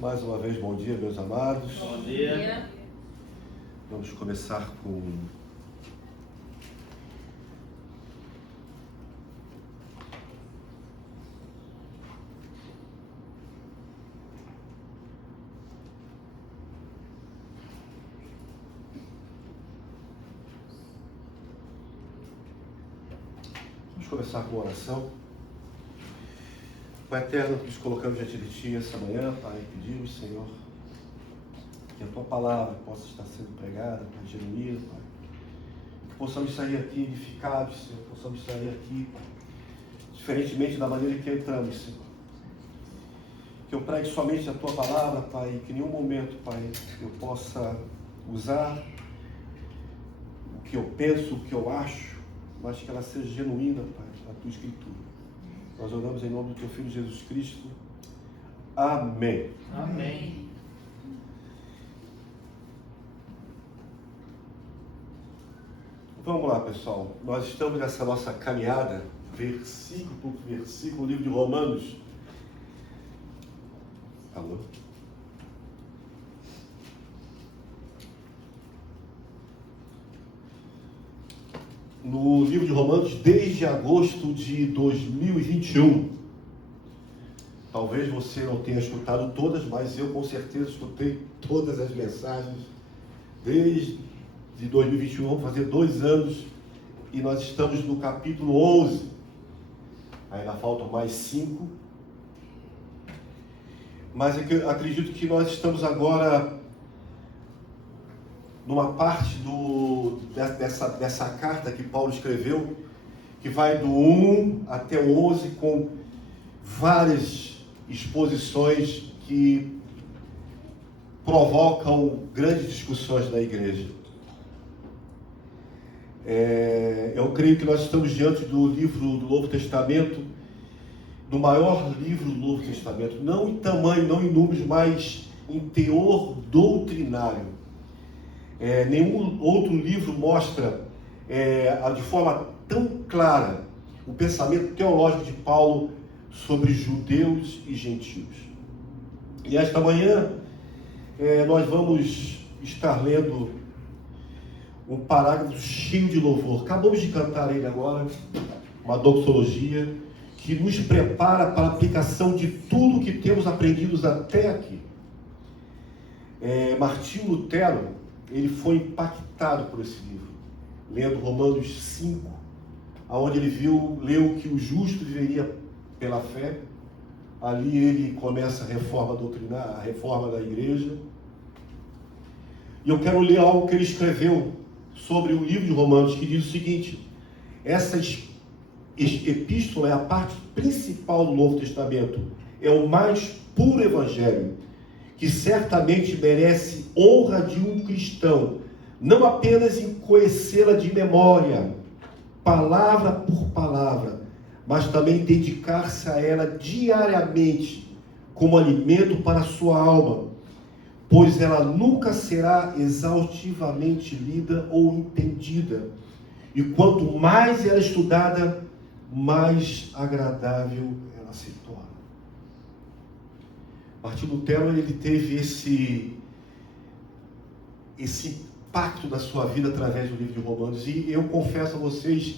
Mais uma vez, bom dia, meus amados. Bom dia. Vamos começar com oração. Pai eterno, nos colocamos diante de Ti essa manhã, Pai, pedimos, Senhor, que a Tua palavra possa estar sendo pregada, Pai, genuína, Pai. Que possamos sair aqui edificados, Senhor, possamos sair aqui, Pai, diferentemente da maneira que entramos, Senhor. Que eu pregue somente a Tua palavra, Pai, e que em nenhum momento, Pai, eu possa usar o que eu penso, o que eu acho, mas que ela seja genuína, Pai, a Tua Escritura. Nós oramos em nome do Teu Filho Jesus Cristo. Amém. Amém. Vamos lá, pessoal. Nós estamos nessa nossa caminhada, versículo por versículo, no livro de Romanos. Alô? No livro de Romanos, desde agosto de 2021. Talvez você não tenha escutado todas, mas eu com certeza escutei todas as mensagens desde 2021, vamos fazer 2 anos, e nós estamos no capítulo 11. Ainda faltam mais 5. Mas eu acredito que nós estamos agora numa parte dessa carta que Paulo escreveu, que vai do 1 até o 11, com várias exposições que provocam grandes discussões na igreja. Eu creio que nós estamos diante do livro do Novo Testamento, do maior livro do Novo Testamento, não em tamanho, não em números, mas em teor doutrinário. Nenhum outro livro mostra de forma tão clara o pensamento teológico de Paulo sobre judeus e gentios. E esta manhã nós vamos estar lendo um parágrafo cheio de louvor. Acabamos de cantar ele agora, uma doxologia que nos prepara para a aplicação de tudo que temos aprendido até aqui. Martinho Lutero, ele foi impactado por esse livro, lendo Romanos 5, onde ele leu que o justo viveria pela fé. Ali ele começa a reforma doutrinária, a reforma da igreja. E eu quero ler algo que ele escreveu sobre o livro de Romanos, que diz o seguinte: essa epístola é a parte principal do Novo Testamento, é o mais puro evangelho, que certamente merece honra de um cristão, não apenas em conhecê-la de memória, palavra por palavra, mas também dedicar-se a ela diariamente, como alimento para a sua alma, pois ela nunca será exaustivamente lida ou entendida, e quanto mais ela é estudada, mais agradável ela se torna. Martinho Lutero, ele teve esse impacto da sua vida através do livro de Romanos, e eu confesso a vocês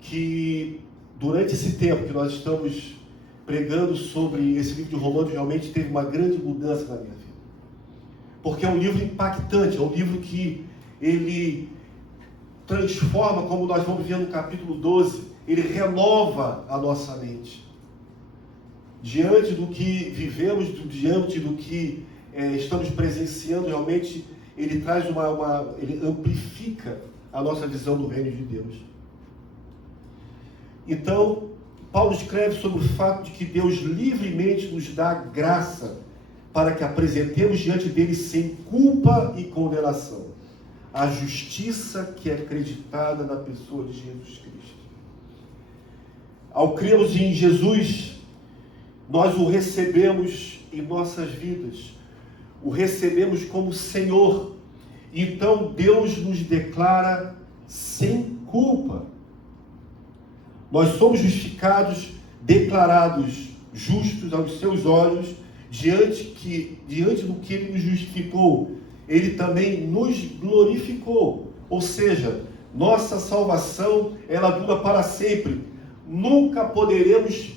que durante esse tempo que nós estamos pregando sobre esse livro de Romanos, realmente teve uma grande mudança na minha vida, porque é um livro impactante, é um livro que ele transforma, como nós vamos ver no capítulo 12, ele renova a nossa mente. Diante do que vivemos, diante do que estamos presenciando, realmente ele traz ele amplifica a nossa visão do reino de Deus. Então, Paulo escreve sobre o fato de que Deus livremente nos dá graça para que apresentemos diante dele sem culpa e condenação a justiça que é acreditada na pessoa de Jesus Cristo. Ao crermos em Jesus, nós o recebemos em nossas vidas, o recebemos como Senhor. Então Deus nos declara sem culpa. Nós somos justificados, declarados justos aos seus olhos, diante do que Ele nos justificou, Ele também nos glorificou. Ou seja, nossa salvação, ela dura para sempre. Nunca poderemos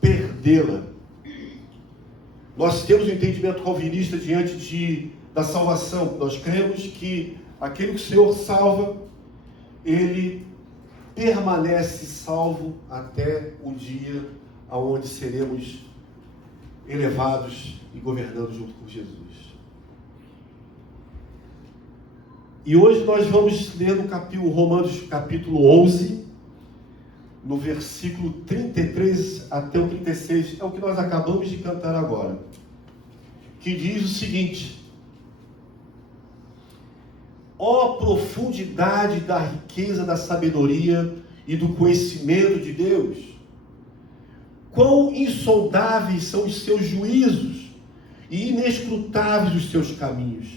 perdê-la. Nós temos um entendimento calvinista diante da salvação. Nós cremos que aquele que o Senhor salva, Ele permanece salvo até o dia aonde seremos elevados e governando junto com Jesus. E hoje nós vamos ler no Romanos capítulo 11, no versículo 33 até o 36, é o que nós acabamos de cantar agora, que diz o seguinte: ó profundidade da riqueza da sabedoria e do conhecimento de Deus! Quão insondáveis são os seus juízos e inescrutáveis os seus caminhos!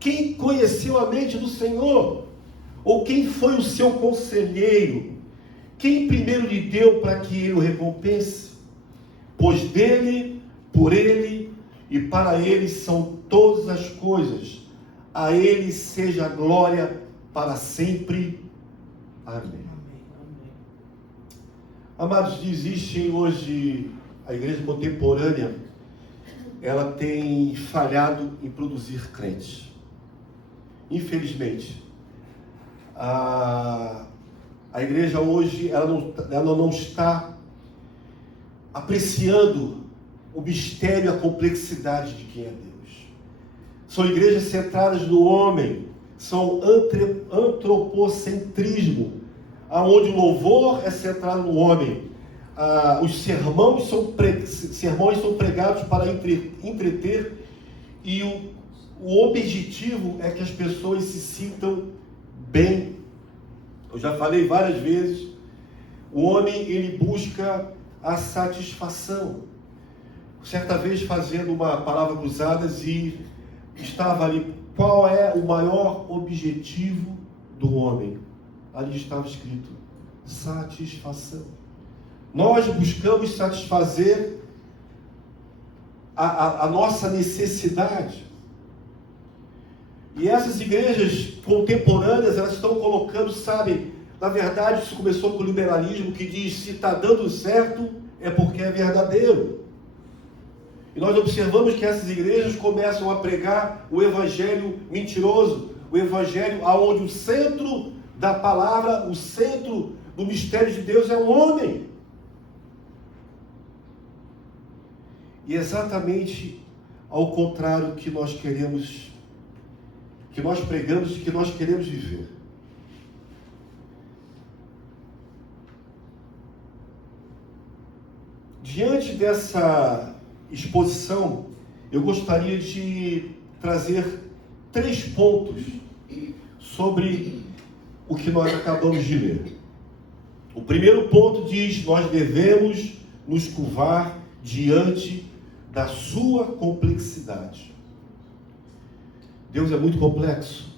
Quem conheceu a mente do Senhor? Ou quem foi o seu conselheiro? Quem primeiro lhe deu para que ele o recompense? Pois dele, por ele e para ele são todas as coisas. A ele seja a glória para sempre. Amém. Amados, existem hoje, a igreja contemporânea, ela tem falhado em produzir crentes. Infelizmente. A igreja hoje, ela não está apreciando o mistério e a complexidade de quem é Deus. São igrejas centradas no homem, são antropocentrismo, aonde o louvor é centrado no homem. Os sermões são pregados para entreter, e o objetivo é que as pessoas se sintam bem. Eu já falei várias vezes, o homem, ele busca a satisfação. Certa vez fazendo uma palavra cruzadas e estava ali, qual é o maior objetivo do homem? Ali estava escrito, satisfação. Nós buscamos satisfazer a nossa necessidade. E essas igrejas contemporâneas, elas estão colocando, sabe, na verdade isso começou com o liberalismo, que diz, se está dando certo, é porque é verdadeiro. E nós observamos que essas igrejas começam a pregar o evangelho mentiroso, o evangelho onde o centro da palavra, o centro do mistério de Deus é o homem. E exatamente ao contrário que nós queremos, que nós pregamos e que nós queremos viver. Diante dessa exposição, eu gostaria de trazer 3 pontos sobre o que nós acabamos de ler. O primeiro ponto diz, nós devemos nos curvar diante da sua complexidade. Deus é muito complexo.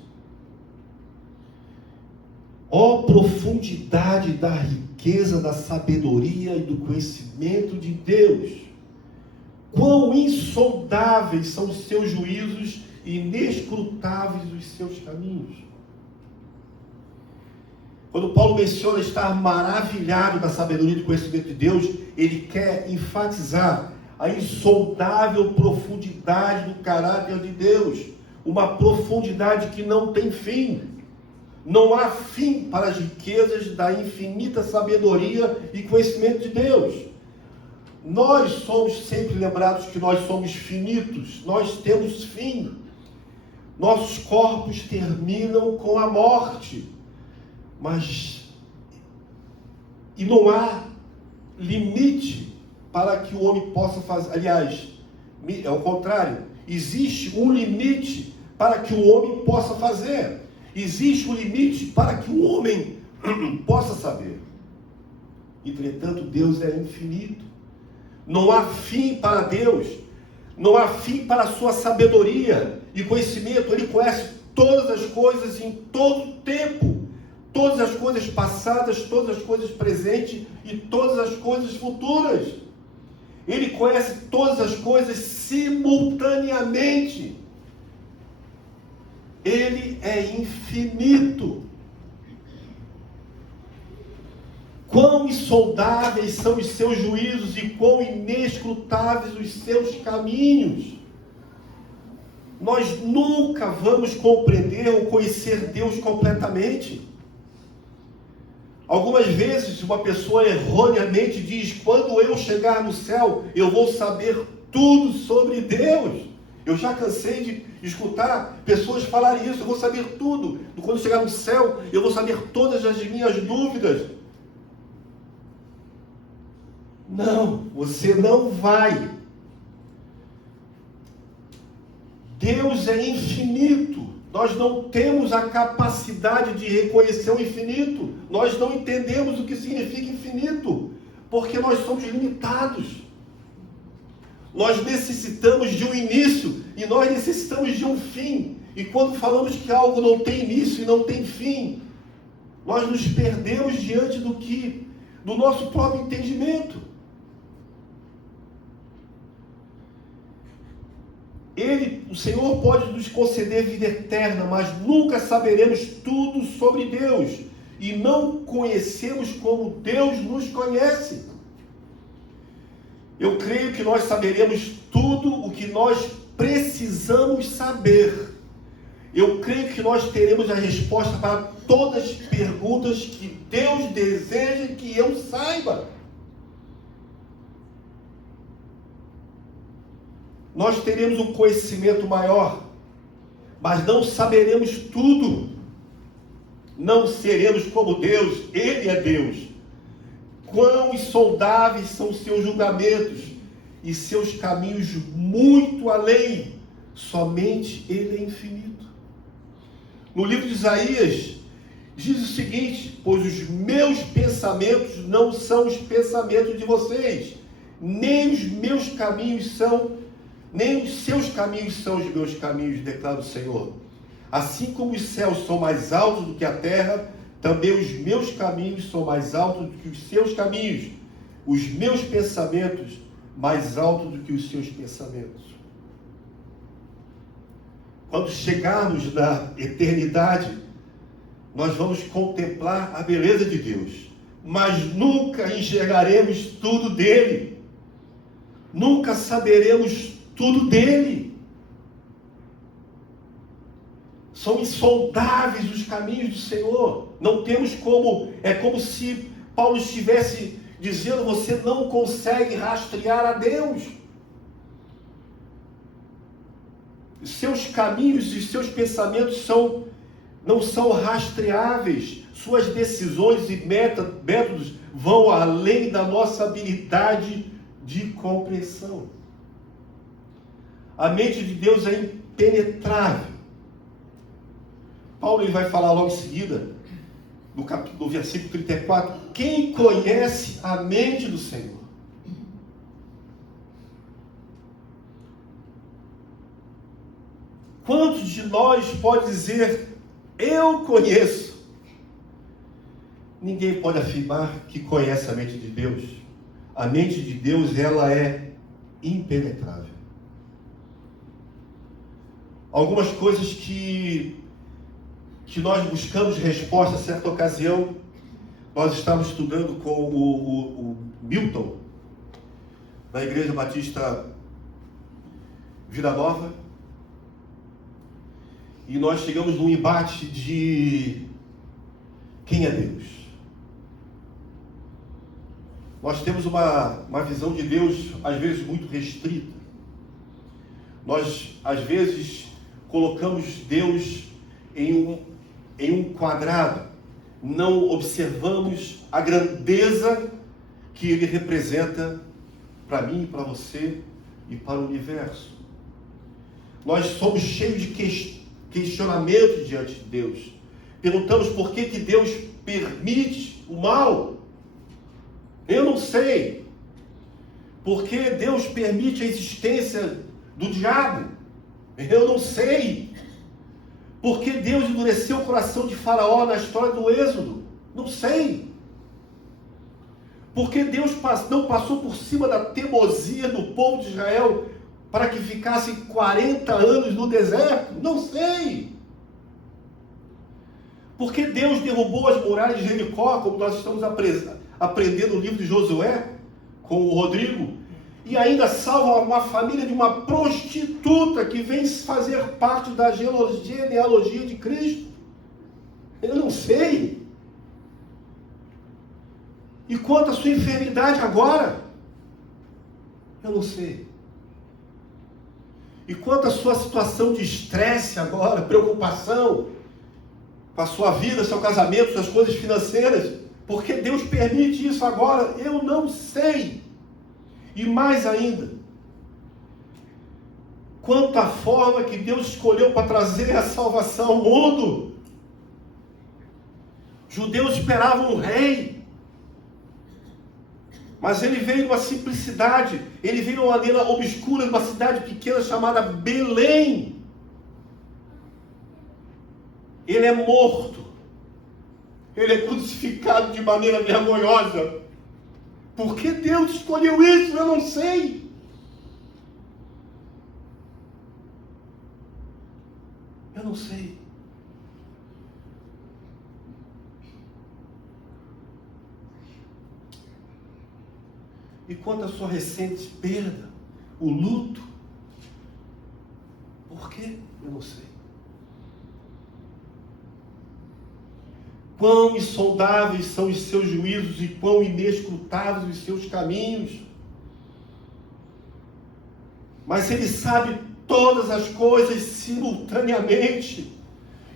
Ó profundidade da riqueza, da sabedoria e do conhecimento de Deus! Quão insondáveis são os seus juízos e inescrutáveis os seus caminhos. Quando Paulo menciona estar maravilhado da sabedoria e do conhecimento de Deus, ele quer enfatizar a insondável profundidade do caráter de Deus. Uma profundidade que não tem fim. Não há fim para as riquezas da infinita sabedoria e conhecimento de Deus. Nós somos sempre lembrados que nós somos finitos, nós temos fim. Nossos corpos terminam com a morte. E não há limite para que o homem possa fazer. Aliás, é o contrário. Existe um limite para que o homem possa fazer. Existe um limite para que o homem possa saber. Entretanto, Deus é infinito. Não há fim para Deus. Não há fim para a sua sabedoria e conhecimento. Ele conhece todas as coisas em todo o tempo. Todas as coisas passadas, todas as coisas presentes e todas as coisas futuras. Ele conhece todas as coisas simultaneamente. Ele é infinito. Quão insondáveis são os seus juízos e quão inescrutáveis os seus caminhos. Nós nunca vamos compreender ou conhecer Deus completamente. Algumas vezes uma pessoa erroneamente diz: quando eu chegar no céu, eu vou saber tudo sobre Deus. Eu já cansei de escutar pessoas falarem isso: eu vou saber tudo. Quando chegar no céu, eu vou saber todas as minhas dúvidas. Não, você não vai. Deus é infinito. Nós não temos a capacidade de reconhecer o infinito. Nós não entendemos o que significa infinito, porque nós somos limitados. Nós necessitamos de um início e nós necessitamos de um fim. E quando falamos que algo não tem início e não tem fim, nós nos perdemos diante do nosso próprio entendimento. O Senhor pode nos conceder vida eterna, mas nunca saberemos tudo sobre Deus e não conhecemos como Deus nos conhece. Eu creio que nós saberemos tudo o que nós precisamos saber. Eu creio que nós teremos a resposta para todas as perguntas que Deus deseja que eu saiba. Nós teremos um conhecimento maior, mas não saberemos tudo. Não seremos como Deus. Ele é Deus. Quão insondáveis são os seus julgamentos e seus caminhos muito além. Somente Ele é infinito. No livro de Isaías, diz o seguinte: pois os meus pensamentos não são os pensamentos de vocês, nem os meus caminhos nem os seus caminhos são os meus caminhos, declara o Senhor. Assim como os céus são mais altos do que a terra, também os meus caminhos são mais altos do que os seus caminhos, os meus pensamentos mais altos do que os seus pensamentos. Quando chegarmos na eternidade, nós vamos contemplar a beleza de Deus, mas nunca enxergaremos tudo dele, nunca saberemos tudo dele. São insondáveis os caminhos do Senhor. Não temos como, é como se Paulo estivesse dizendo: você não consegue rastrear a Deus. Seus caminhos e seus pensamentos não são rastreáveis. Suas decisões e métodos vão além da nossa habilidade de compreensão. A mente de Deus é impenetrável. Paulo ele vai falar logo em seguida, no versículo 34, quem conhece a mente do Senhor? Quantos de nós pode dizer, eu conheço? Ninguém pode afirmar que conhece a mente de Deus. A mente de Deus, ela é impenetrável. Algumas coisas que nós buscamos resposta a certa ocasião. Nós estávamos estudando com o Milton, na Igreja Batista Vida Nova, e nós chegamos num embate de quem é Deus. Nós temos uma visão de Deus, às vezes, muito restrita. Nós, às vezes, colocamos Deus em um quadrado. Não observamos a grandeza que Ele representa para mim, para você e para o universo. Nós somos cheios de questionamentos diante de Deus. Perguntamos por que Deus permite o mal. Eu não sei. Por que Deus permite a existência do diabo? Eu não sei. Por que Deus endureceu o coração de Faraó na história do Êxodo? Não sei. Porque Deus não passou por cima da teimosia do povo de Israel para que ficasse 40 anos no deserto? Não sei. Porque Deus derrubou as muralhas de Jericó, como nós estamos aprendendo no livro de Josué, com o Rodrigo, e ainda salva uma família de uma prostituta que vem fazer parte da genealogia de Cristo? Eu não sei. E quanto à sua enfermidade agora? Eu não sei. E quanto à sua situação de estresse agora, preocupação com a sua vida, seu casamento, suas coisas financeiras, porque Deus permite isso agora? Eu não sei. E mais ainda, quanto à forma que Deus escolheu para trazer a salvação ao mundo. Os judeus esperavam um rei, mas ele veio numa simplicidade, ele veio de uma maneira obscura, de uma cidade pequena chamada Belém. Ele é morto, ele é crucificado de maneira vergonhosa. Por que Deus escolheu isso? Eu não sei. Eu não sei. E quanto à sua recente perda, o luto, por quê? Eu não sei. Quão insondáveis são os seus juízos e quão inescrutáveis os seus caminhos. Mas Ele sabe todas as coisas simultaneamente.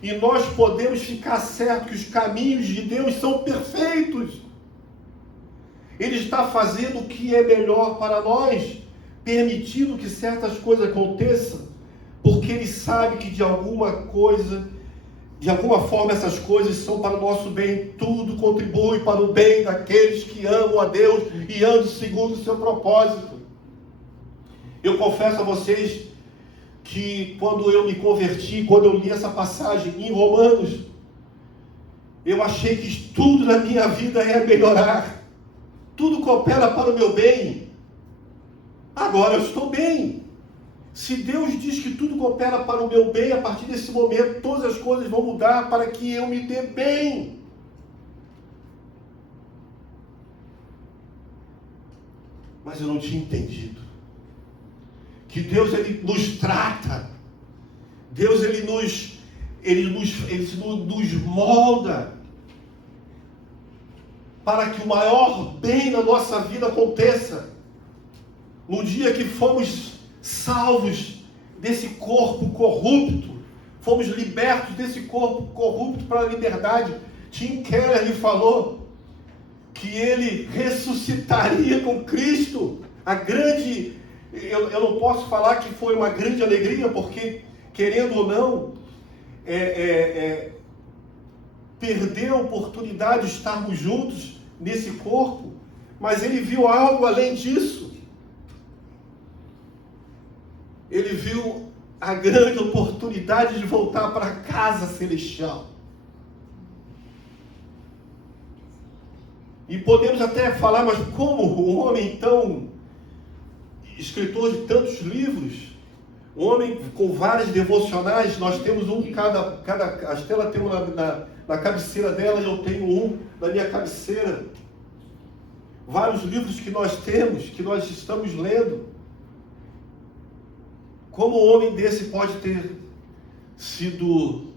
E nós podemos ficar certos que os caminhos de Deus são perfeitos. Ele está fazendo o que é melhor para nós, permitindo que certas coisas aconteçam, porque Ele sabe que de alguma forma essas coisas são para o nosso bem. Tudo contribui para o bem daqueles que amam a Deus e andam segundo o seu propósito. Eu confesso a vocês que quando eu me converti, quando eu li essa passagem em Romanos, eu achei que tudo na minha vida ia melhorar. Tudo coopera para o meu bem. Agora eu estou bem. Se Deus diz que tudo coopera para o meu bem, a partir desse momento todas as coisas vão mudar para que eu me dê bem. Mas eu não tinha entendido que Deus, Ele nos trata. Deus, Ele nos molda para que o maior bem na nossa vida aconteça. No dia que fomos salvos desse corpo corrupto, fomos libertos desse corpo corrupto para a liberdade. Tim Keller lhe falou que ele ressuscitaria com Cristo. Eu não posso falar que foi uma grande alegria, porque, querendo ou não, perder a oportunidade de estarmos juntos nesse corpo, mas ele viu algo além disso. Ele viu a grande oportunidade de voltar para a casa celestial. E podemos até falar, mas como um homem tão escritor de tantos livros, um homem com várias devocionais, nós temos um, a Estela tem um na cabeceira dela e eu tenho um na minha cabeceira. Vários livros que nós temos, que nós estamos lendo. Como um homem desse pode ter sido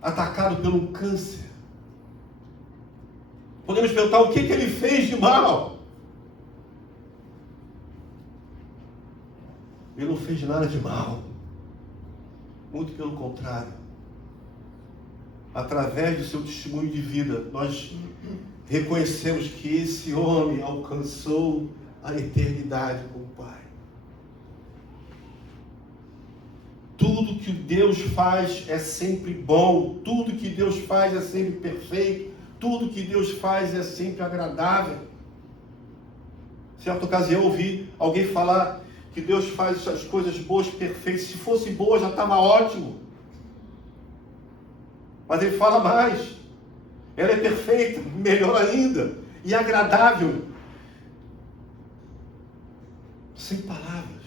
atacado por um câncer? Podemos perguntar o que ele fez de mal? Ele não fez nada de mal. Muito pelo contrário. Através do seu testemunho de vida, nós reconhecemos que esse homem alcançou a eternidade com o Pai. Tudo que Deus faz é sempre bom, tudo que Deus faz é sempre perfeito, tudo que Deus faz é sempre agradável. Certa ocasião eu ouvi alguém falar que Deus faz as coisas boas perfeitas. Se fosse boa já estava ótimo. Mas ele fala mais. Ela é perfeita, melhor ainda. e agradável, sem palavras.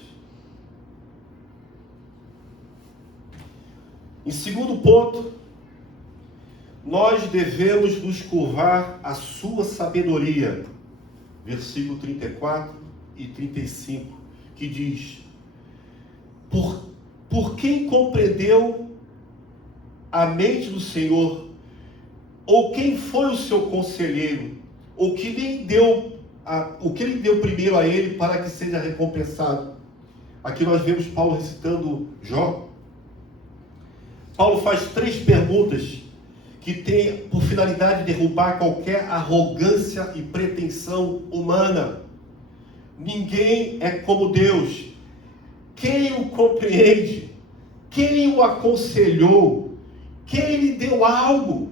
Em segundo ponto, nós devemos nos curvar à sua sabedoria. Versículo 34 e 35, que diz: Por quem compreendeu a mente do Senhor, ou quem foi o seu conselheiro, ou que lhe deu o que lhe deu primeiro a ele para que seja recompensado? Aqui nós vemos Paulo recitando Jó. Paulo faz 3 perguntas que têm por finalidade derrubar qualquer arrogância e pretensão humana. Ninguém é como Deus. Quem o compreende? Quem o aconselhou? Quem lhe deu algo?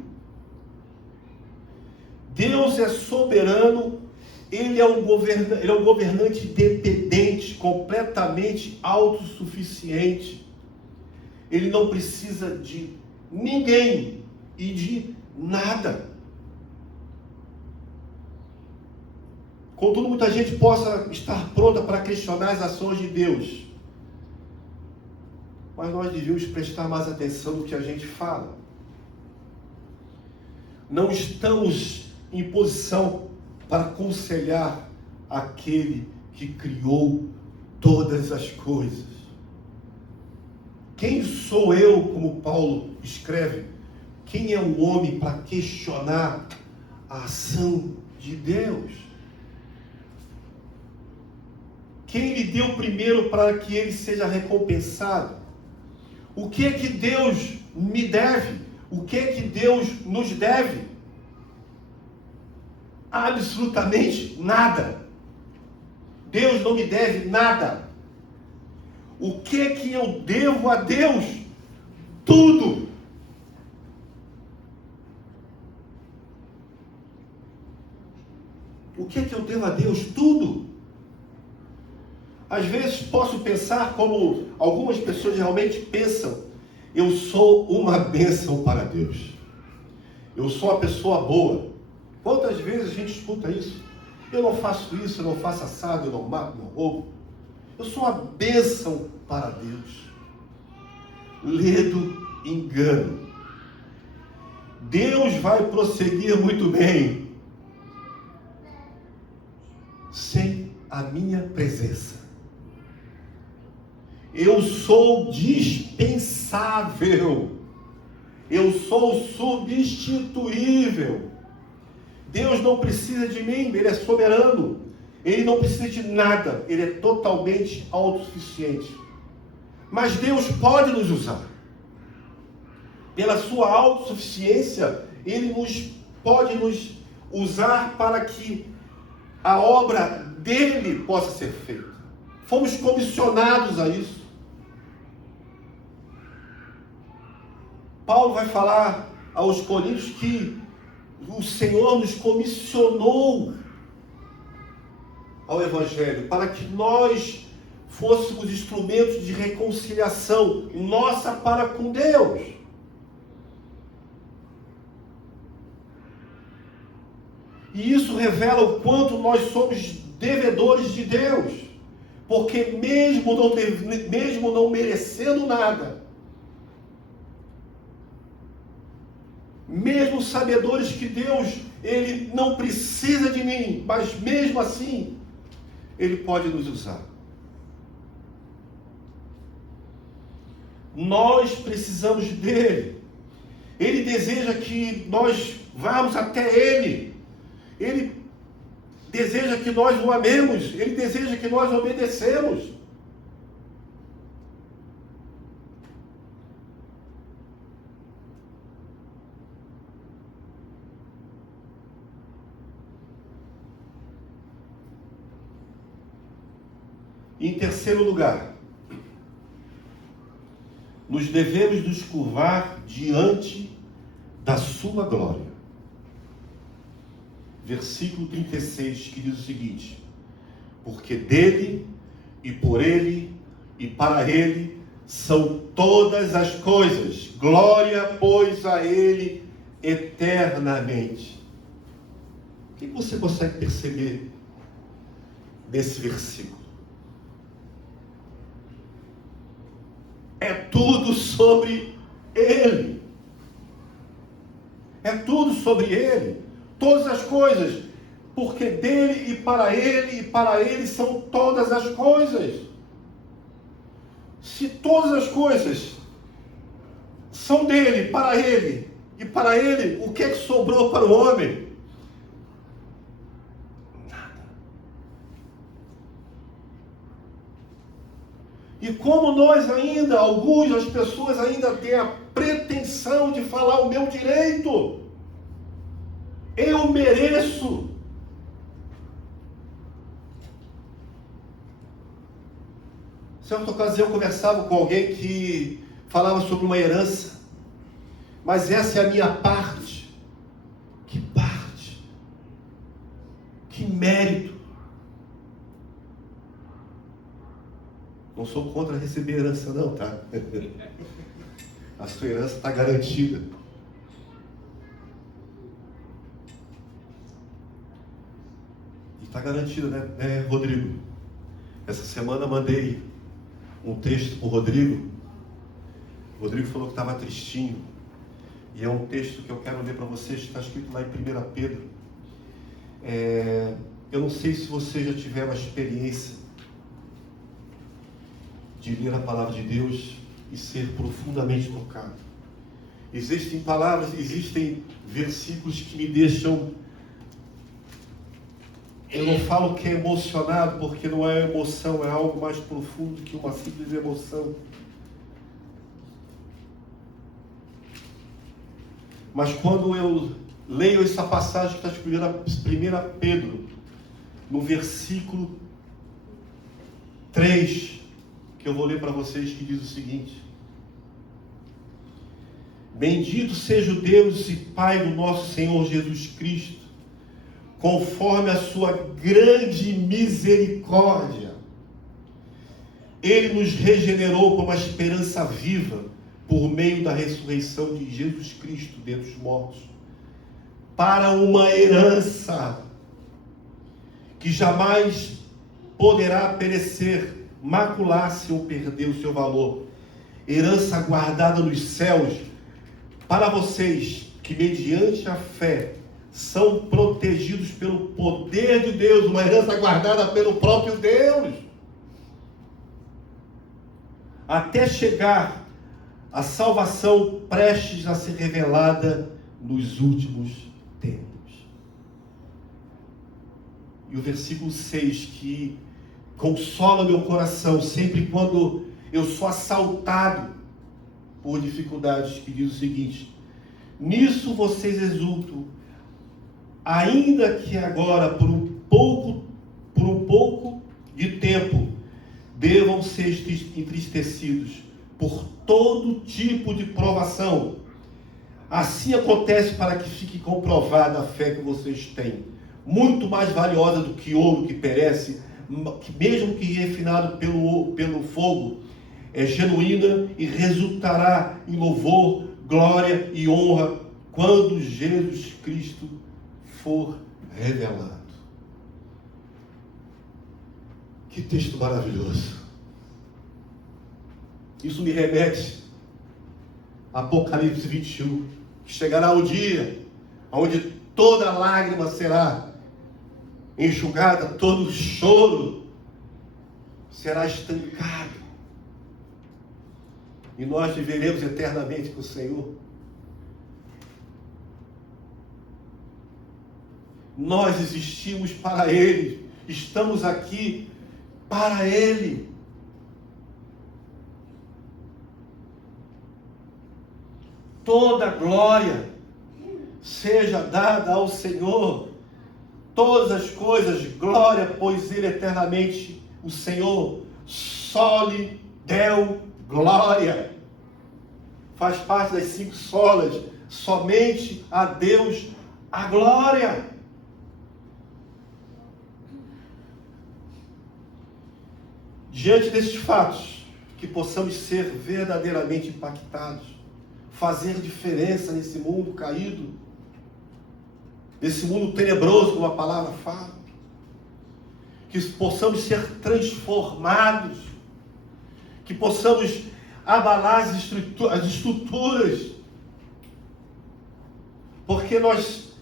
Deus é soberano, Ele é um governante dependente, completamente autossuficiente. Ele não precisa de ninguém e de nada. Contudo, muita gente possa estar pronta para questionar as ações de Deus. Mas nós devíamos prestar mais atenção no que a gente fala. Não estamos em posição para aconselhar aquele que criou todas as coisas. Quem sou eu, como Paulo escreve? Quem é o homem para questionar a ação de Deus? Quem lhe deu primeiro para que ele seja recompensado? O que é que Deus me deve? O que é que Deus nos deve? Absolutamente nada. Deus não me deve nada. O que é que eu devo a Deus? Tudo. O que é que eu devo a Deus? Tudo. Às vezes posso pensar como algumas pessoas realmente pensam: eu sou uma bênção para Deus. Eu sou uma pessoa boa. Quantas vezes a gente escuta isso? Eu não faço isso, eu não faço assado, eu não mato, não roubo. Eu sou uma bênção para Deus. Ledo engano. Deus vai prosseguir muito bem sem a minha presença. Eu sou dispensável. Eu sou substituível. Deus não precisa de mim, Ele é soberano. Ele não precisa de nada, Ele é totalmente autossuficiente. Mas Deus pode nos usar. Pela sua autossuficiência, Ele pode nos usar para que a obra dele possa ser feita. Fomos comissionados a isso. Paulo vai falar aos Coríntios que o Senhor nos comissionou ao Evangelho para que nós fôssemos instrumentos de reconciliação nossa para com Deus. E isso revela o quanto nós somos devedores de Deus, porque mesmo não merecendo nada, mesmo sabedores que Deus, Ele não precisa de mim, mas mesmo assim, Ele pode nos usar. Nós precisamos dEle. Ele deseja que nós vamos até Ele. Ele deseja que nós o amemos. Ele deseja que nós obedecemos. Em terceiro lugar, nos devemos nos curvar diante da sua glória. Versículo 36, que diz o seguinte: porque dele, e por ele, e para ele, são todas as coisas. Glória, pois, a ele eternamente. O que você consegue perceber nesse versículo? É tudo sobre Ele. É tudo sobre Ele. Todas as coisas. Porque dele e para Ele são todas as coisas. Se todas as coisas são dele, e para Ele, o que é que sobrou para o homem? E como nós ainda, as pessoas ainda têm a pretensão de falar o meu direito. Eu mereço. Certa ocasião eu conversava com alguém que falava sobre uma herança. Mas essa é a minha parte. Que parte? Que mérito? Não sou contra receber herança não, tá? A sua herança está garantida. E está garantida, né, Rodrigo? Essa semana mandei um texto para o Rodrigo. O Rodrigo falou que estava tristinho. E é um texto que eu quero ler para vocês, está escrito lá em 1 Pedro. Eu não sei se você já tiver uma experiência de ler a palavra de Deus e ser profundamente tocado. Existem palavras, existem versículos que me deixam... Eu não falo que é emocionado, porque não é emoção, é algo mais profundo que uma simples emoção. Mas quando eu leio essa passagem que está escrita em 1 Pedro, no versículo 3, que eu vou ler para vocês, que diz o seguinte: Bendito seja o Deus e Pai do nosso Senhor Jesus Cristo, conforme a sua grande misericórdia. Ele nos regenerou com uma esperança viva, por meio da ressurreição de Jesus Cristo dentre os mortos, para uma herança que jamais poderá perecer, macular-se ou perder o seu valor. Herança guardada nos céus, para vocês que mediante a fé são protegidos pelo poder de Deus, uma herança guardada pelo próprio Deus, até chegar a salvação prestes a ser revelada nos últimos tempos. E o versículo 6, que consola meu coração sempre quando eu sou assaltado por dificuldades, que diz o seguinte: nisso vocês exultam, ainda que agora por um pouco de tempo devam ser entristecidos por todo tipo de provação. Assim acontece para que fique comprovada a fé que vocês têm, muito mais valiosa do que ouro que perece, que mesmo que refinado pelo fogo, é genuína e resultará em louvor, glória e honra quando Jesus Cristo for revelado. Que texto maravilhoso! Isso me remete a Apocalipse 21, que chegará o dia onde toda lágrima será enxugada, todo choro será estancado, e nós viveremos eternamente com o Senhor. Nós existimos para Ele, estamos aqui para Ele. Toda glória seja dada ao Senhor, todas as coisas, glória, pois Ele eternamente, o Senhor, só lhe deu glória. Faz parte das 5 solas, somente a Deus a glória. Diante desses fatos, que possamos ser verdadeiramente impactados, fazer diferença nesse mundo caído, desse mundo tenebroso, como a palavra fala. Que possamos ser transformados, que possamos abalar as estruturas, porque nós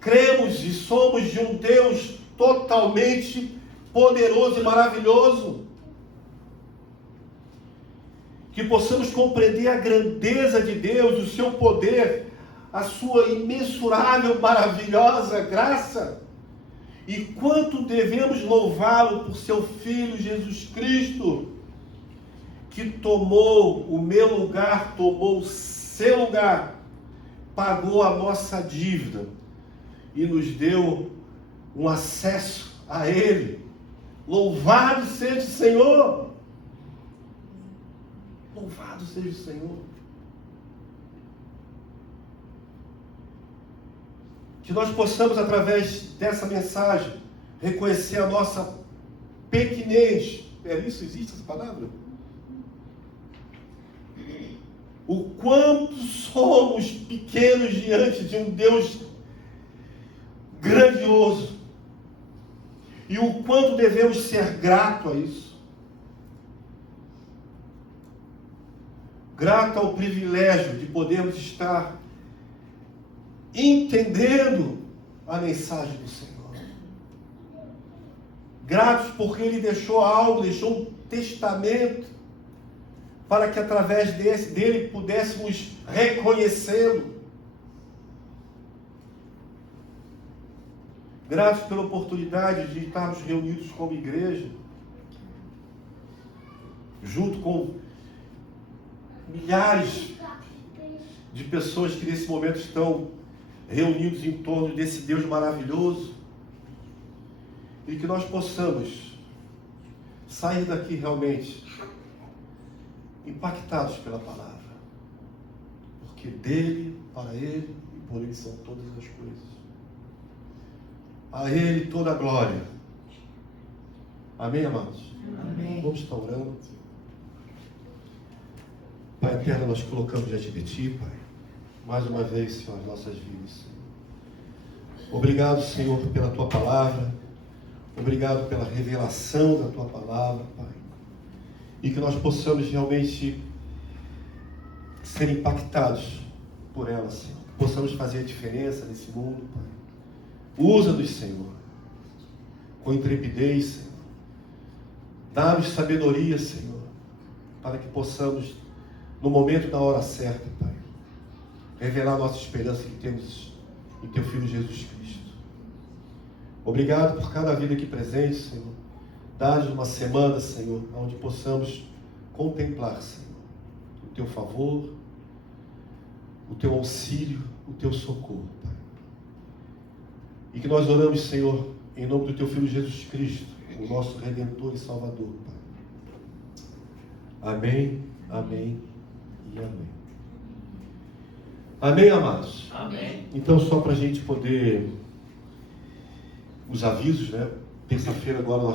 cremos e somos de um Deus totalmente poderoso e maravilhoso. Que possamos compreender a grandeza de Deus, o seu poder, a sua imensurável, maravilhosa graça, e quanto devemos louvá-lo por seu Filho Jesus Cristo, que tomou o meu lugar, tomou o seu lugar, pagou a nossa dívida e nos deu um acesso a Ele. Louvado seja o Senhor! Louvado seja o Senhor! Que nós possamos, através dessa mensagem, reconhecer a nossa pequenez. É isso? Existe essa palavra? O quanto somos pequenos diante de um Deus grandioso. E o quanto devemos ser gratos a isso. Grato ao privilégio de podermos estar entendendo a mensagem do Senhor. Gratos porque Ele deixou algo, deixou um testamento, para que através dele pudéssemos reconhecê-lo. Gratos pela oportunidade de estarmos reunidos como igreja, junto com milhares de pessoas que nesse momento estão reunidos em torno desse Deus maravilhoso, e que nós possamos sair daqui realmente impactados pela palavra, porque dele, para ele e por ele são todas as coisas. A ele toda a glória. Amém, amados? Amém. Vamos estar orando. Pai eterno, nós colocamos diante de Ti, Pai, mais uma vez, Senhor, as nossas vidas. Obrigado, Senhor, pela Tua palavra. Obrigado pela revelação da Tua palavra, Pai. E que nós possamos realmente ser impactados por ela, Senhor. Que possamos fazer a diferença nesse mundo, Pai. Usa-nos, Senhor, com intrepidez, Senhor. Dá-nos sabedoria, Senhor, para que possamos, no momento da hora certa, Pai, revelar a nossa esperança que temos em Teu Filho Jesus Cristo. Obrigado por cada vida aqui presente, Senhor. Dá-nos uma semana, Senhor, onde possamos contemplar, Senhor, o Teu favor, o Teu auxílio, o Teu socorro, Pai. E que nós oramos, Senhor, em nome do Teu Filho Jesus Cristo, o nosso Redentor e Salvador, Pai. Amém, amém e amém. Amém, amados? Amém. Então, só para a gente poder, os avisos, né? Terça-feira agora nós